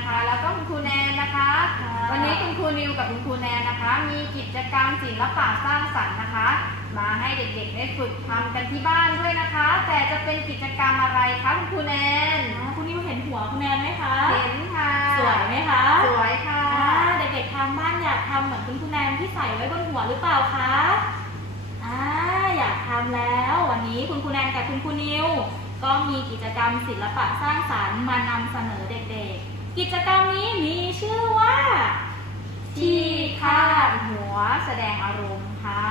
นะคะ แล้วก็คุณครูแนนนะคะค่ะวันนี้คุณครูนิวกับคุณครูแนนนะคะ มีกิจกรรมศิลปะสร้างสรรค์นะคะ มาให้เด็กๆได้ฝึกทำกันที่บ้านด้วยนะคะ แต่จะเป็นกิจกรรมอะไรคะคุณครูแนนอ่าคุณนิวเห็นหัวคุณแนนไหมคะ เห็นค่ะสวยไหมคะสวยค่ะอ่าเด็กๆทางบ้านอยากทำเหมือนคุณคุณแนนที่ใส่ไว้บนหัวหรือเปล่าคะอ่าอยากทำแล้ววันนี้คุณคุณแนนกับคุณคุณนิว ก็มีกิจกรรมศิลปะสร้างสรรค์มานำเสนอเด็กๆ กิจกรรมนี้มีชื่อว่า ที่คาดหัวแสดงอารมณ์ค่ะ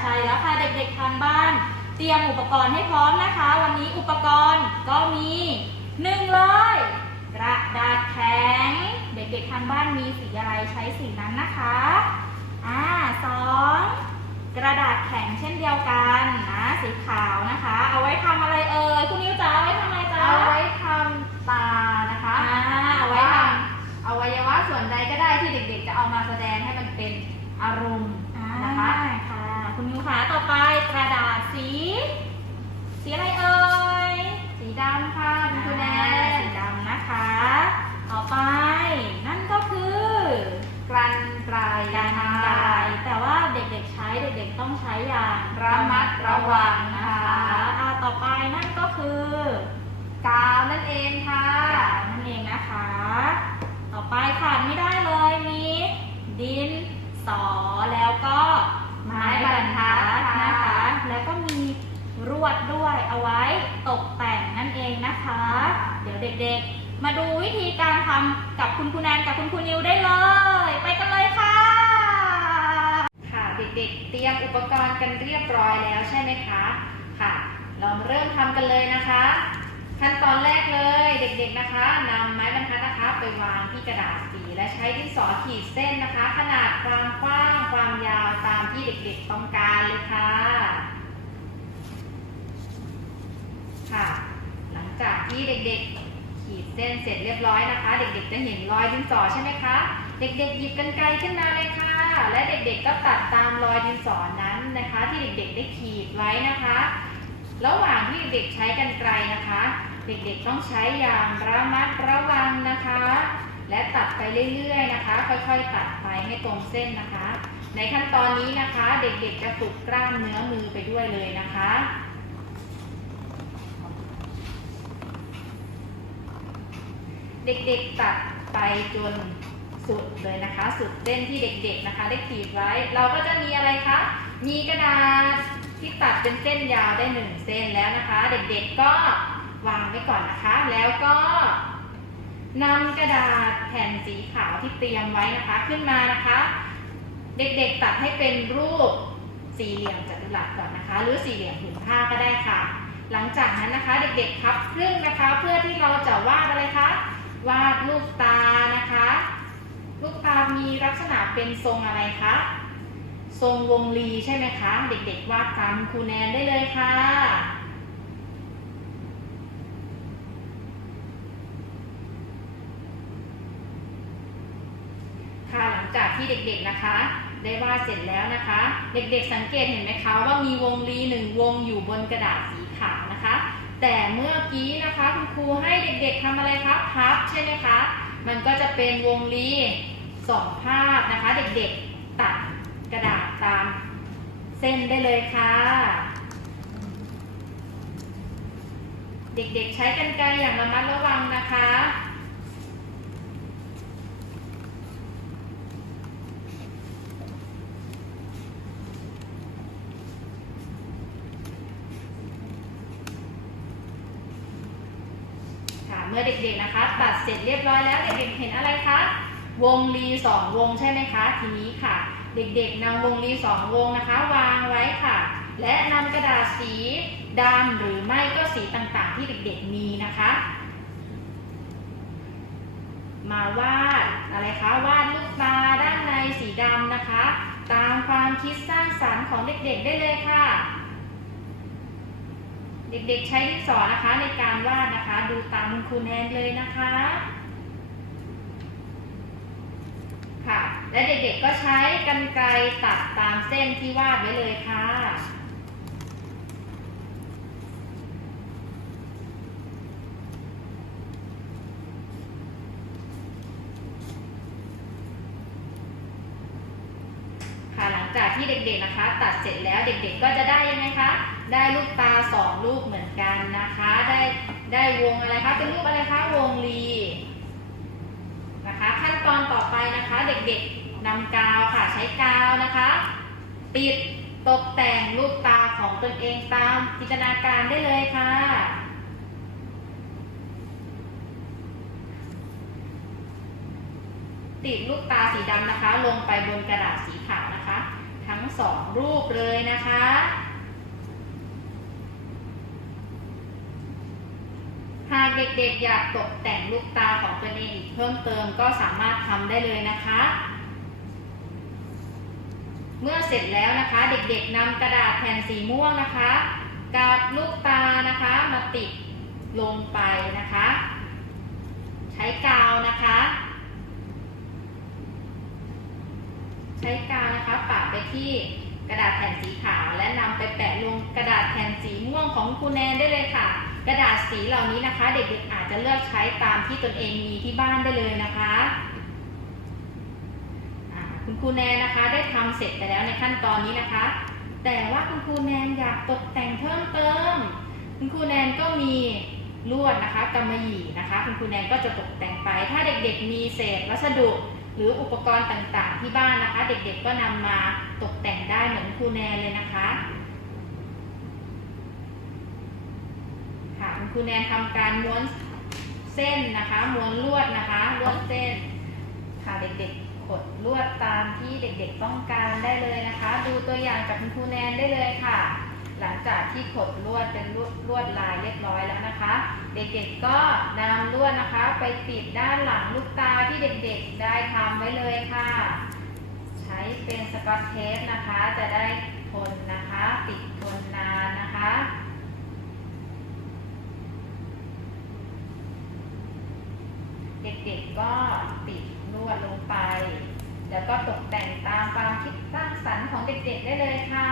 ใช่แล้วค่ะเด็กๆทางบ้าน เตรียมอุปกรณ์ให้พร้อมนะคะ วันนี้อุปกรณ์ก็มีหนึ่งเลยกระดาษแข็ง เด็กๆทางบ้านมีสีอะไรใช้สีนั้นนะคะอ่าสองกระดาษแข็งเช่นเดียวกันนะสีขาวนะคะ เอาไว้ทำอะไรเอ่ยคุณนิวจ๋าเอาไว้ทำอะไรจ๊ะเอาไว้ทำตานะคะ อ่าเอาไว้ทำ อวัยวะส่วนใดก็ได้ที่เด็กๆ จะเอามาแสดงให้มันเป็นอารมณ์ อ่า นะคะ ค่ะ คุณนิวคะต่อไปกระดาษสี สีอะไรเอ่ย สีดำค่ะคุณครูแน อ่าน สีดำนะคะ ต่อไป นั่นก็คือก รันไกร การ ค่ะ กายแต่ว่าเด็กๆใช้เด็กๆต้องใช้อย่าง ระมัดระวังนะคะ อ่าต่อไปนั่นก็คือกาวนั่นเองค่ะ กาวนั่นเองนะคะ ต่อไปขาดไม่ได้เลยมีดินสอแล้วก็ ไม้บรรทัดนะคะ แล้วก็มีรวดด้วยเอาไว้ตกแต่งนั่นเองนะคะ เดี๋ยวเด็กๆ มาดูวิธีการทำกับ คุณครูแนนกับคุณครูนิวได้เลย ไปกันเลยค่ะ ค่ะเด็กๆ เตรียมอุปกรณ์กันเรียบร้อยแล้วใช่ไหมคะค่ะเราเริ่มทำกันเลยนะคะ ขั้นตอนแรกเลยเด็กๆนะคะนำไม้บรรทัดนะคะ ไปวางที่กระดาษสี และใช้ดินสอขีดเส้นนะคะ ขนาดความกว้างความยาวตามที่เด็กๆต้องการเลยค่ะค่ะ หลังจากที่เด็กๆ เส้นเสร็จเรียบร้อยนะคะ เด็กๆจะเห็นรอยดินสอใช่ไหมคะ เด็กๆหยิบกันไกลขึ้นมาเลยค่ะ และเด็กๆก็ตัดตามรอยดินสอนั้นนะคะ ที่เด็กๆได้ขีดไว้นะคะ ระหว่างที่เด็กๆใช้กันไกลนะคะ เด็กๆต้องใช้อย่างระมัดระวังนะคะ และตัดไปเรื่อยๆนะคะ ค่อยๆตัดไปให้ตรงเส้นนะคะ ในขั้นตอนนี้นะคะ เด็กๆจะฝึกกล้ามเนื้อมือไปด้วยเลยนะคะ เด็กๆตัดไปจนสุดเลยนะคะ สุดเส้นที่เด็กๆนะคะ ได้ขีดไว้ เราก็จะมีอะไรคะ มีกระดาษที่ตัดเป็นเส้นยาวได้หนึ่งเส้นแล้วนะคะ เด็กๆก็วางไว้ก่อนนะคะ แล้วก็นำกระดาษแผ่นสีขาวที่เตรียมไว้นะคะขึ้นมานะคะ เด็กๆตัดให้เป็นรูปสี่เหลี่ยมจัตุรัสก่อนนะคะ หรือสี่เหลี่ยมผืนผ้าก็ได้ค่ะ หลังจากนั้นนะคะ เด็กๆพับครึ่งนะคะ เพื่อที่เราจะวาดอะไรคะ วาดลูกตานะคะ ลูกตามีลักษณะเป็นทรงอะไรคะ ทรงวงรีใช่ไหมคะ เด็กๆวาดตามครูแนนได้เลยค่ะค่ะหลังจากที่เด็กๆนะคะ ได้วาดเสร็จแล้วนะคะ เด็กๆสังเกตเห็นไหมคะว่ามีวงรีหนึ่งวงอยู่บนกระดาษสีขาวนะคะ แต่เมื่อกี้นะคะคุณครูให้เด็กๆทำอะไรคะพับใช่ไหมคะ มันก็จะเป็นวงรีสองภาพนะคะ เด็กๆตัดกระดาษตามเส้นได้เลยค่ะ เด็กๆใช้กันไกรอย่างระมัดระวังนะคะ ค่ะ เมื่อเด็กๆนะคะ ตัดเสร็จเรียบร้อยแล้วเด็กๆเห็นอะไรคะ วงรีสองวงใช่ไหมคะ ทีนี้ค่ะ เด็กๆนำวงรีสองวงนะคะ วางไว้ค่ะ และนำกระดาษสีดำหรือไม่ก็สีต่างๆ ที่เด็กๆมีนะคะ มาวาดอะไรคะวาดลูกตาด้านในสีดำนะคะ ตามความคิดสร้างสรรค์ของเด็กๆได้เลยค่ะ เด็กๆใช้ดินสอนะคะในการวาดนะคะ ดูตามคุณครูแนนเลยนะคะค่ะ และเด็กๆก็ใช้กรรไกรตัดตามเส้นที่วาดไว้เลยค่ะค่ะหลังจากที่เด็กๆนะคะ ตัดเสร็จแล้วเด็กๆก็จะได้ยังไงคะ ได้ลูกตาสองลูกเหมือนกันนะคะ ได้ได้วงอะไรคะเป็นรูปอะไรคะวงรีนะคะ ขั้นตอนต่อไปนะคะเด็กๆนำกาวค่ะใช้กาวนะคะ ติดตกแต่งลูกตาของตนเองตามจินตนาการได้เลยค่ะ ติดลูกตาสีดำนะคะ ลงไปบนกระดาษสีขาวนะคะ ทั้งสองรูปเลยนะคะ หากเด็กๆอยากตกแต่งลูกตาของตนเองอีกเพิ่มเติมก็สามารถทำได้เลยนะคะ เมื่อเสร็จแล้วนะคะ เด็กๆนำกระดาษแผ่นสีม่วงนะคะกับลูกตานะคะมาติดลงไปนะคะ ใช้กาวนะคะ ใช้กาวนะคะปะไปที่กระดาษแผ่นสีขาวและนำไปแปะลงกระดาษแผ่นสีม่วงของครูแนนได้เลยค่ะ กระดาษสีเหล่านี้นะคะ เด็กๆอาจจะเลือกใช้ตามที่ตนเองมีที่บ้านได้เลยนะคะคุณครูแนนนะคะได้ทำเสร็จไปแล้วในขั้นตอนนี้นะคะ แต่ว่าคุณครูแนนอยากตกแต่งเพิ่มเติม คุณครูแนนก็มีลวดนะคะกำมะหยี่นะคะ คุณครูแนนก็จะตกแต่งไป ถ้าเด็กๆมีเศษวัสดุหรืออุปกรณ์ต่างๆ ที่บ้านนะคะ เด็กๆก็นำมาตกแต่งได้เหมือนครูแนนเลยนะคะ คุณครูแนนทำการม้วนเส้นนะคะ ม้วนลวดนะคะ ลวดเส้น ค่ะเด็กๆ ขดลวดตามที่เด็กๆต้องการได้เลยนะคะ ดูตัวอย่างจากคุณครูแนนได้เลยค่ะ หลังจากที่ขดลวดเป็นลวดลวดลายเรียบร้อยแล้วนะคะ เด็กๆก็นำลวดนะคะ ไปติดด้านหลังลูกตาที่เด็กๆได้ทำไว้เลยค่ะ ใช้เป็นสกอตเทปนะคะ จะได้ทนนะคะ ติดทนนานนะคะ เด็กๆก็ติดลวดลงไป แล้วก็ตกแต่งตามความคิดสร้างสรรค์ของเด็กๆได้เลยค่ะ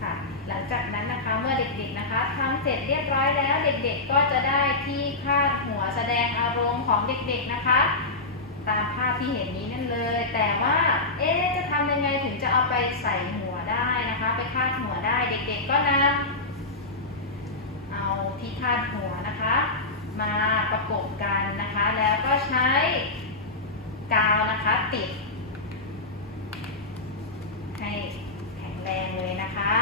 ค่ะ หลังจากนั้นนะคะเมื่อเด็กๆนะคะทำเสร็จเรียบร้อยแล้ว เด็กๆก็จะได้ที่คาดหัวแสดงอารมณ์ของเด็กๆนะคะ ตามภาพที่เห็นนี้นั่นเลย แต่ว่าเอ๊จะทำยังไงถึงจะเอาไปใส่หัวได้นะคะ ไปคาดหัวได้เด็กๆก็นำ เอาที่คาดหัวนะคะ มาประกบกันนะคะ แล้วก็ใช้กาวนะคะติด ให้แข็งแรงเลยนะคะ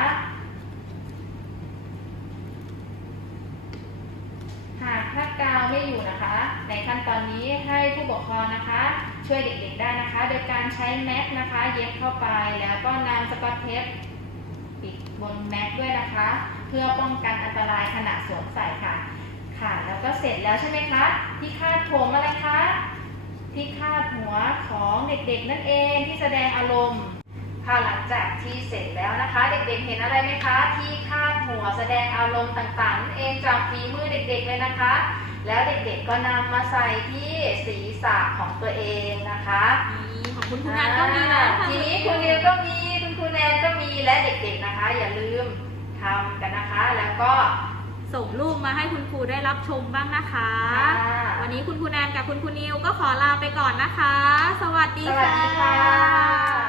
หากถ้ากาวไม่อยู่นะคะ ในขั้นตอนนี้ให้ผู้ปกครองนะคะ ช่วยเด็กๆได้นะคะ โดยการใช้แม็กนะคะ เย็บเข้าไปแล้วก็นำสกอตเทปปิดบนแม็กด้วยนะคะ พื่อป้องกันอันตรายขณะสวมใส่ค่ะ ค่ะ แล้วก็เสร็จแล้วใช่ไหมคะ ที่คาดผมอะไรคะ ที่คาดหัวของเด็กๆนั่นเองที่แสดงอารมณ์ ค่ะหลังจากที่เสร็จแล้วนะคะ เด็กๆเห็นอะไรไหมคะ ที่คาดหัวแสดงอารมณ์ต่างๆนั่นเองจากฝีมือเด็กๆเลยนะคะ แล้วเด็กๆก็นำมาใส่ที่ศีรษะของตัวเองนะคะนี่ของคุณครูนันก็มีแล้วค่ะทีนี้คุณนิวก็มีคุณครูแนนก็มีและเด็กๆนะคะ อย่าลืม ทำกันนะคะ แล้วก็ส่งรูปมาให้คุณครูได้รับชมบ้างนะคะค่ะวันนี้คุณครูแนนกับคุณครูนิวก็ขอลาไปก่อนนะคะ สวัสดีสวัสดีค่ะ